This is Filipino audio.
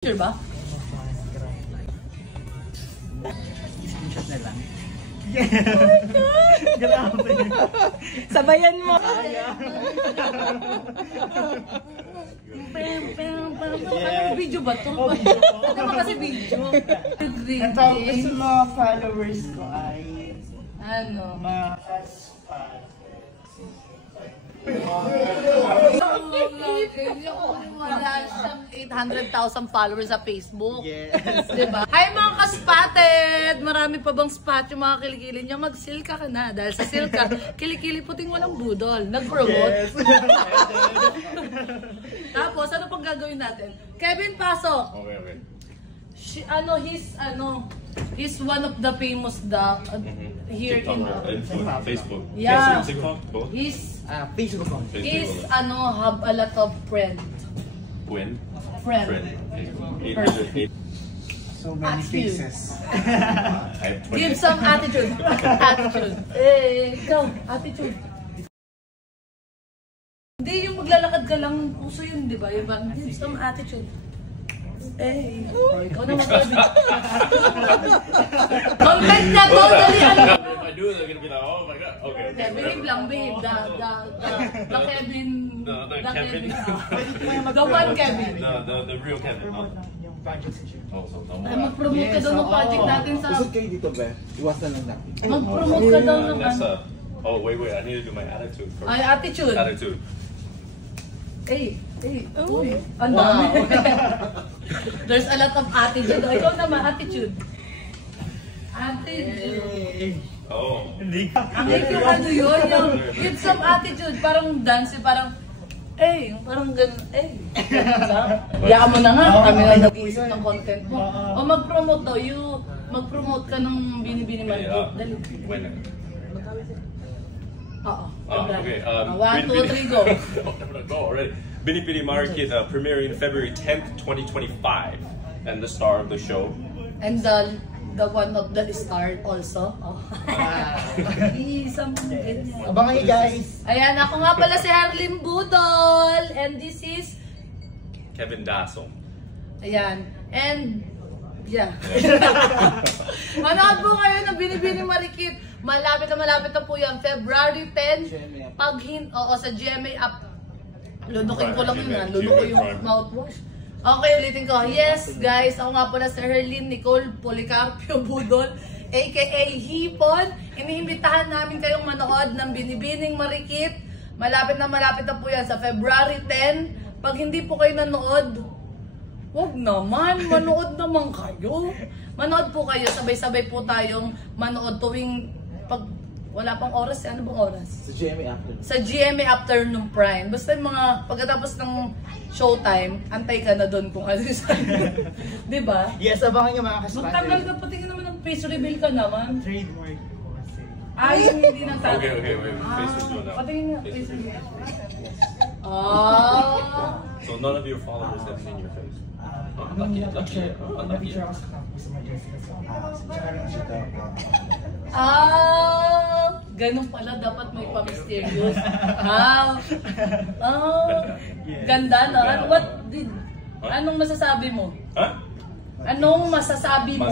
Sure ba? Screenshot na lang. Grabe. Sabayan mo. Anong video ba to? Ano ba kasi video? Ang tawag ko sa mga followers ko ay Ano? mga kaspan. Wala siyang 800,000 followers sa Facebook. Yes. Diba? Hi mga ka-spotted! Marami pa bang spot yung mga kilikili niya? Mag-silka ka na. Dahil sa silka, kilikili puting walang budol. Nag-promote. Yes. Tapos, ano pang gagawin natin? Kevin, pasok! Okay. He's one of the famous here in Facebook. Yeah. TikTok, both. He's Facebook ko. have a lot of friend. Friend. So many Attitude. faces. Give some attitude. Attitude. Ikaw, attitude. Hindi yung maglalakad ka lang, puso yun, di ba? Give some attitude. Ikaw naman Kevin. Comment na totally ano. If I do it, they're gonna be like, oh my god. Okay. Behave lang, behave. The Kevin. The Kevin. The one Kevin. The real Kevin. No? Yung project sa June. Also, Ay, mag-promote ka daw ng project natin sa... Usod kayo dito, be. Iwasan lang natin. Mag-promote ka daw ng That's ano. oh wait, I need to do my attitude first. Ay, attitude. Attitude. Uy, ang dami. There's a lot of attitude. Ikaw naman, attitude. Attitude. Oh. Hindi. Ang yung ano yun, yung give some attitude. Parang dance, parang, parang ganun, Hayaan mo na nga, kami na nag-iisip ng content mo. O mag-promote daw, mag-promote ka ng Binibini Market. Dali. When? Oo. Okay. 1, 2, 3, go. Go already. Binibini Market premiering February 10th, 2025, and the star of the show. And the one of the star also. Isang ganyan. Abangan niyo guys. Ayan, ako nga pala si Harlem Budol. And this is... Kevin Dassel. Ayan. And... Yeah. Manood po kayo ng Binibini Marikit. Malapit na po yan. February 10. Sa GMA app. Lunukin ko lang yun ha. Lunukin yung mouthwash. Okay, ulitin ko. Yes, guys. Ako nga pala si Herlyn Nicole Policarpio Budol, aka Hipon. Iniimbitahan namin kayong manood ng Binibining Marikit. Malapit na po yan sa February 10. Pag hindi po kayo nanood, wag naman. Manood naman kayo. Manood po kayo. Sabay-sabay po tayong manood tuwing pag wala pang oras. Ano bang oras? Sa GMA after. Sa GMA Afternoon Prime. Basta yung mga pagkatapos ng showtime, antay ka na doon kung ano yung sa'yo. Diba? Yes, abangan niyo mga kaspan. Magtagal ka, patingin naman ng face reveal ka naman. Trademark ko kasi. Yung hindi nang tayo. Okay, wait. Face reveal now. Patingin nga, face reveal. So none of your followers have seen your face. Lucky. Nag-picture ako sa campus sa Majestic. Tsaka rin siya daw. Ganun pala, dapat may pa-mysterious. Ganda, no? Anong masasabi mo? Huh? Anong masasabi mo?